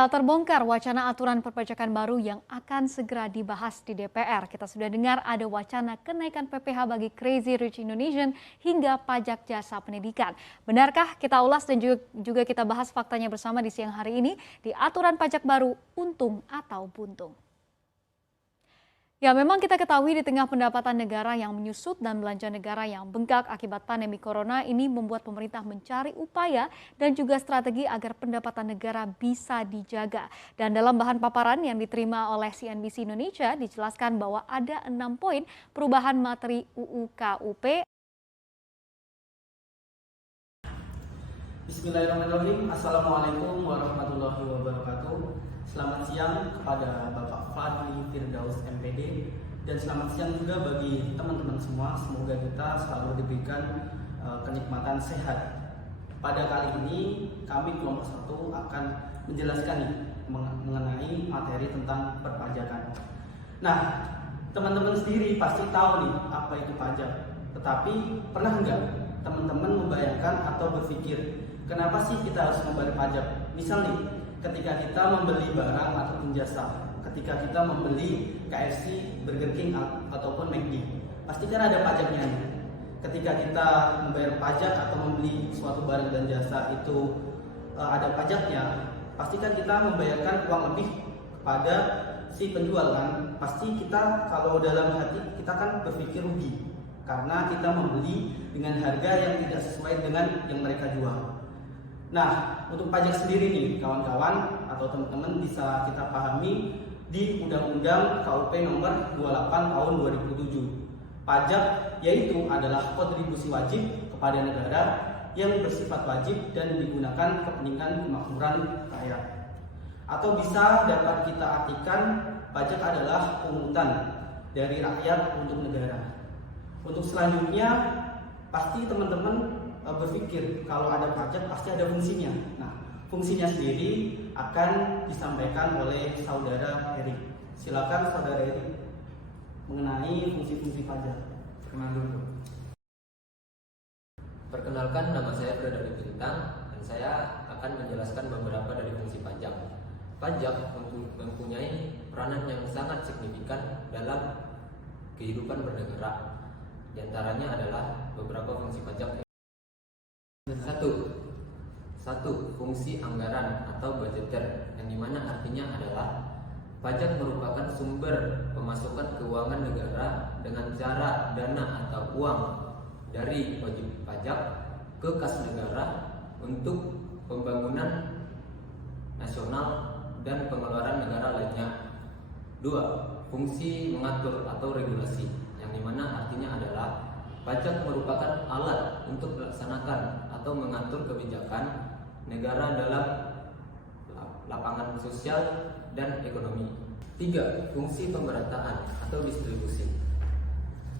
Ya, terbongkar wacana aturan perpajakan baru yang akan segera dibahas di DPR. Kita sudah dengar ada wacana kenaikan PPh bagi Crazy Rich Indonesian hingga pajak jasa pendidikan. Benarkah? Kita ulas dan juga kita bahas faktanya bersama di siang hari ini di aturan pajak baru untung atau buntung. Ya, memang kita ketahui di tengah pendapatan negara yang menyusut dan belanja negara yang bengkak akibat pandemi corona ini membuat pemerintah mencari upaya dan juga strategi agar pendapatan negara bisa dijaga. Dan dalam bahan paparan yang diterima oleh CNBC Indonesia dijelaskan bahwa ada 6 poin perubahan materi UU KUP. Bismillahirrahmanirrahim. Assalamualaikum warahmatullahi wabarakatuh. Selamat siang kepada Bapak Fadli Firdaus MPD dan selamat siang juga bagi teman-teman semua. Semoga kita selalu diberikan kenikmatan sehat. Pada kali ini kami kelompok 1 akan menjelaskan mengenai materi tentang perpajakan. Nah, teman-teman sendiri pasti tahu nih apa itu pajak. Tetapi pernah nggak teman-teman membayangkan atau berpikir kenapa sih kita harus membayar pajak? Misal nih, ketika kita membeli barang ataupun jasa, ketika kita membeli KFC, Burger King ataupun McD, pasti kan ada pajaknya nih. Ketika kita membayar pajak atau membeli suatu barang dan jasa itu ada pajaknya, pasti kan kita membayarkan uang lebih kepada si penjual kan. Pasti kita kalau dalam hati kita kan berpikir rugi karena kita membeli dengan harga yang tidak sesuai dengan yang mereka jual. Nah, untuk pajak sendiri nih kawan-kawan atau teman-teman bisa kita pahami di Undang-Undang KUP nomor 28 tahun 2007. Pajak yaitu adalah kontribusi wajib kepada negara yang bersifat wajib dan digunakan kepentingan kemakmuran rakyat. Atau bisa dapat kita artikan pajak adalah pungutan dari rakyat untuk negara. Untuk selanjutnya pasti teman-teman berpikir kalau ada pajak pasti ada fungsinya. Nah, fungsinya sendiri akan disampaikan oleh saudara Erik. Silakan saudara Erik mengenai fungsi-fungsi pajak. Perkenalkan, nama saya Frederick Bintang dan saya akan menjelaskan beberapa dari fungsi pajak. Pajak mempunyai peranan yang sangat signifikan dalam kehidupan bernegara. Di antaranya adalah beberapa fungsi pajak. Satu, fungsi anggaran atau budgeter, yang dimana artinya adalah pajak merupakan sumber pemasukan keuangan negara dengan cara dana atau uang dari wajib pajak ke kas negara untuk pembangunan nasional dan pengeluaran negara lainnya. 2, fungsi mengatur atau regulasi, yang dimana artinya adalah pajak merupakan alat untuk melaksanakan atau mengatur kebijakan negara dalam lapangan sosial dan ekonomi. 3, fungsi pemerataan atau distribusi,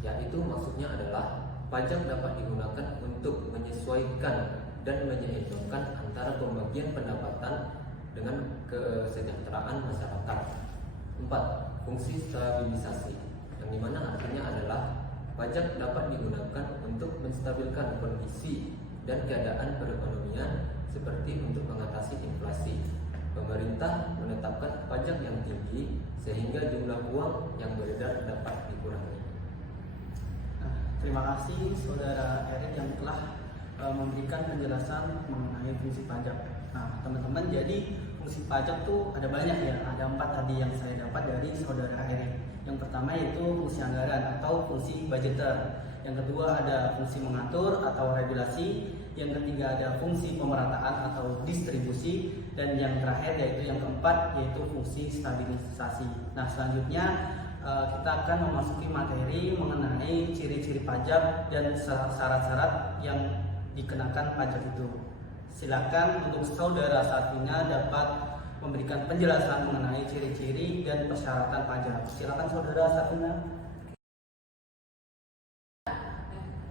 yaitu maksudnya adalah pajak dapat digunakan untuk menyesuaikan dan menyeimbangkan antara pembagian pendapatan dengan kesejahteraan masyarakat. 4, fungsi stabilisasi, yang dimana artinya adalah pajak dapat digunakan untuk menstabilkan kondisi dan keadaan perekonomian seperti untuk mengatasi inflasi. Pemerintah menetapkan pajak yang tinggi sehingga jumlah uang yang beredar dapat dikurangi. Nah, terima kasih saudara Erik yang telah memberikan penjelasan mengenai fungsi pajak. Nah, teman-teman, jadi fungsi pajak tuh ada banyak ya. Ada 4 tadi yang saya dapat dari saudara Erik. Yang pertama yaitu fungsi anggaran atau fungsi budgeter. Yang kedua ada fungsi mengatur atau regulasi. Yang ketiga ada fungsi pemerataan atau distribusi. Dan yang terakhir yaitu yang keempat yaitu fungsi stabilisasi. Nah, selanjutnya kita akan memasuki materi mengenai ciri-ciri pajak dan syarat-syarat yang dikenakan pajak itu. Silakan untuk saudara Safina dapat memberikan penjelasan mengenai ciri-ciri dan persyaratan pajak. Silakan saudara Safina.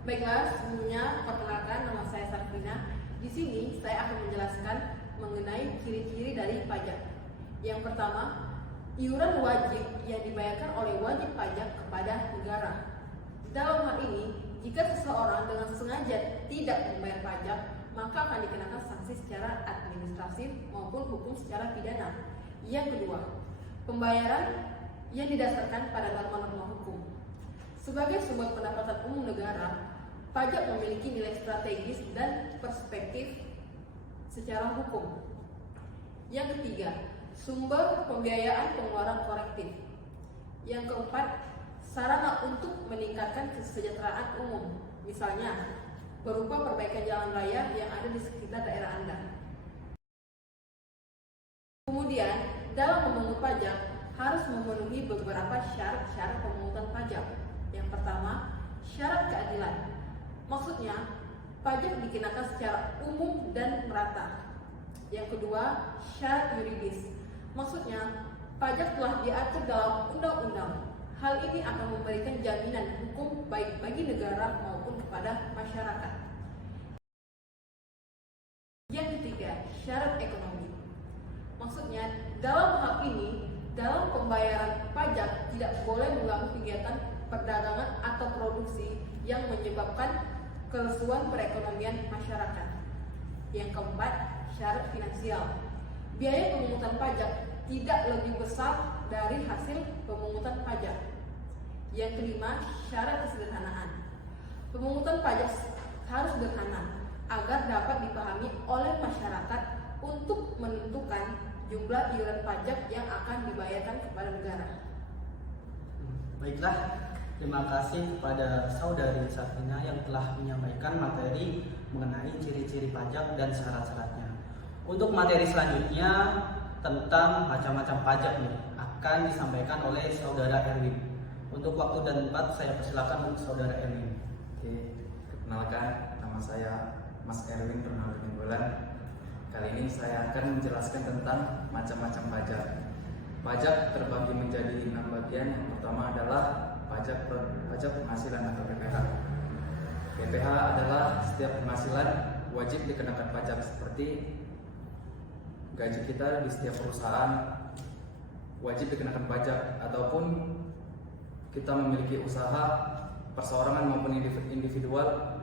Baiklah, sebelumnya perkenalkan, nama saya Sarfina. Di sini saya akan menjelaskan mengenai ciri-ciri dari pajak. Yang pertama, iuran wajib yang dibayarkan oleh wajib pajak kepada negara. Dalam hal ini, jika seseorang dengan sengaja tidak membayar pajak, maka akan dikenakan sanksi secara administratif maupun hukum secara pidana. Yang kedua, pembayaran yang didasarkan pada norma-norma hukum. Sebagai sumber pendapatan umum negara, pajak memiliki nilai strategis dan perspektif secara hukum. Yang ketiga, sumber pembiayaan pengeluaran kolektif. Yang keempat, sarana untuk meningkatkan kesejahteraan umum, misalnya berupa perbaikan jalan raya yang ada di sekitar daerah Anda. Kemudian, dalam memungut pajak harus memenuhi beberapa syarat-syarat pemungutan pajak. Yang pertama, syarat keadilan. Maksudnya, pajak dikenakan secara umum dan merata. Yang kedua, syarat yuridis. Maksudnya, pajak telah diatur dalam undang-undang. Hal ini akan memberikan jaminan hukum baik bagi negara maupun kepada masyarakat. Yang ketiga, syarat ekonomi. Maksudnya, dalam hal ini, dalam pembayaran pajak tidak boleh mengganggu kegiatan perdagangan atau produksi yang menyebabkan kerusuhan perekonomian masyarakat. Yang keempat, syarat finansial. Biaya pemungutan pajak tidak lebih besar dari hasil pemungutan pajak. Yang kelima, syarat kesederhanaan. Pemungutan pajak harus sederhana agar dapat dipahami oleh masyarakat untuk menentukan jumlah iuran pajak yang akan dibayarkan kepada negara. Baiklah, terima kasih kepada Saudari Safina yang telah menyampaikan materi mengenai ciri-ciri pajak dan syarat-syaratnya. Untuk materi selanjutnya tentang macam-macam pajak nih akan disampaikan oleh Saudara Erwin. Untuk waktu dan tempat saya persilakan untuk Saudara Erwin. Oke, perkenalkan nama saya Mas Erwin Ronaldinho Bulan. Kali ini saya akan menjelaskan tentang macam-macam pajak. Pajak terbagi menjadi 6 bagian. Yang pertama adalah pajak penghasilan atau PPH. PPH adalah setiap penghasilan wajib dikenakan pajak seperti gaji kita di setiap perusahaan wajib dikenakan pajak, ataupun kita memiliki usaha perseorangan maupun individual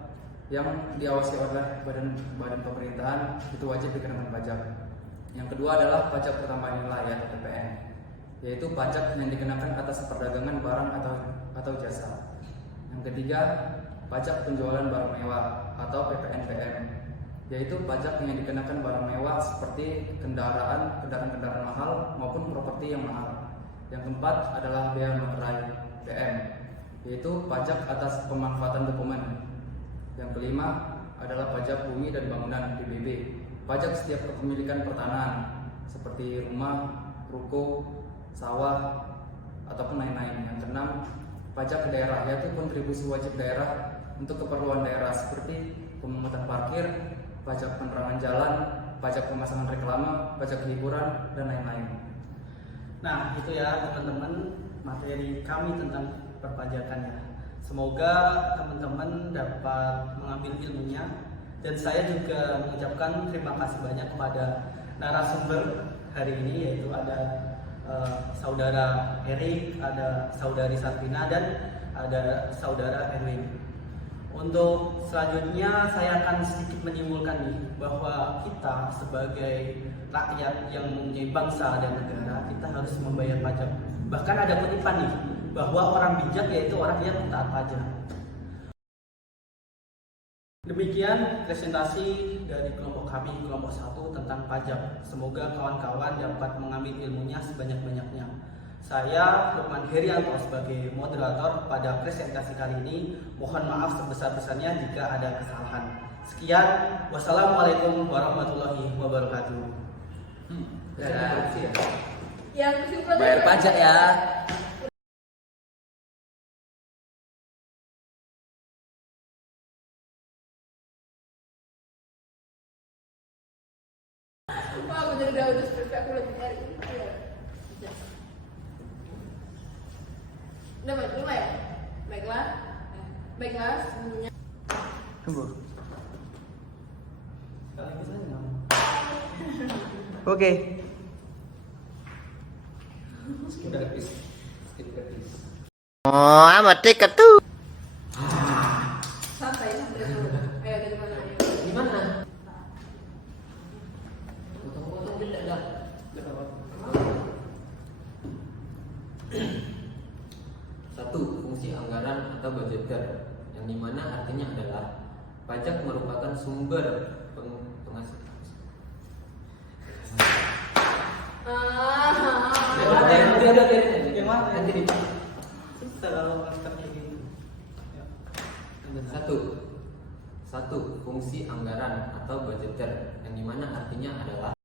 yang diawasi oleh badan pemerintahan itu wajib dikenakan pajak. Yang kedua adalah pajak pertambahan nilai atau PPN, yaitu pajak yang dikenakan atas perdagangan barang atau jasa. Yang ketiga, pajak penjualan barang mewah atau PPNBM, yaitu pajak yang dikenakan barang mewah seperti kendaraan mahal maupun properti yang mahal. Yang keempat adalah bea materai BM, yaitu pajak atas pemanfaatan dokumen. Yang kelima adalah pajak bumi dan bangunan PBB, pajak setiap kepemilikan pertanahan seperti rumah, ruko, sawah, ataupun lain-lain. Yang keenam, pajak ke daerah, yaitu kontribusi wajib daerah untuk keperluan daerah seperti pemungutan parkir, pajak penerangan jalan, pajak pemasangan reklame, pajak hiburan, dan lain-lain. Nah, itu ya teman-teman materi kami tentang perpajakannya. Semoga teman-teman dapat mengambil ilmunya, dan saya juga mengucapkan terima kasih banyak kepada narasumber hari ini, yaitu ada Saudara Erik, ada Saudari Sarvina, dan ada Saudara Erwin. Untuk selanjutnya saya akan sedikit menyimpulkan nih bahwa kita sebagai rakyat yang mempunyai bangsa dan negara, kita harus membayar pajak. Bahkan ada kutipan nih bahwa orang bijak yaitu orang yang taat pajak. Demikian presentasi dari kelompok kami, kelompok 1 tentang pajak. Semoga kawan-kawan dapat mengambil ilmunya sebanyak-banyaknya. Saya Lukman Herianto sebagai moderator pada presentasi kali ini. Mohon maaf sebesar-besarnya jika ada kesalahan. Sekian, wassalamualaikum warahmatullahi wabarakatuh. Yang kesimpulan Bayar pajak ya. wah, bener udah spektakuler hari ini. Udah baik dulu ya. Baiklah sebelumnya. Tunggu. Sekali lagi saya nggak mau. Oke. Skip gratis. Oh, amat tiket tuh. Santai dulu. Ayo dari mana? Gimana? budgeter, yang dimana artinya adalah pajak merupakan sumber penghasilan. Yang mana? Susah kalau master kayak gitu. Ya. Satu, fungsi anggaran atau budgeter, yang dimana artinya adalah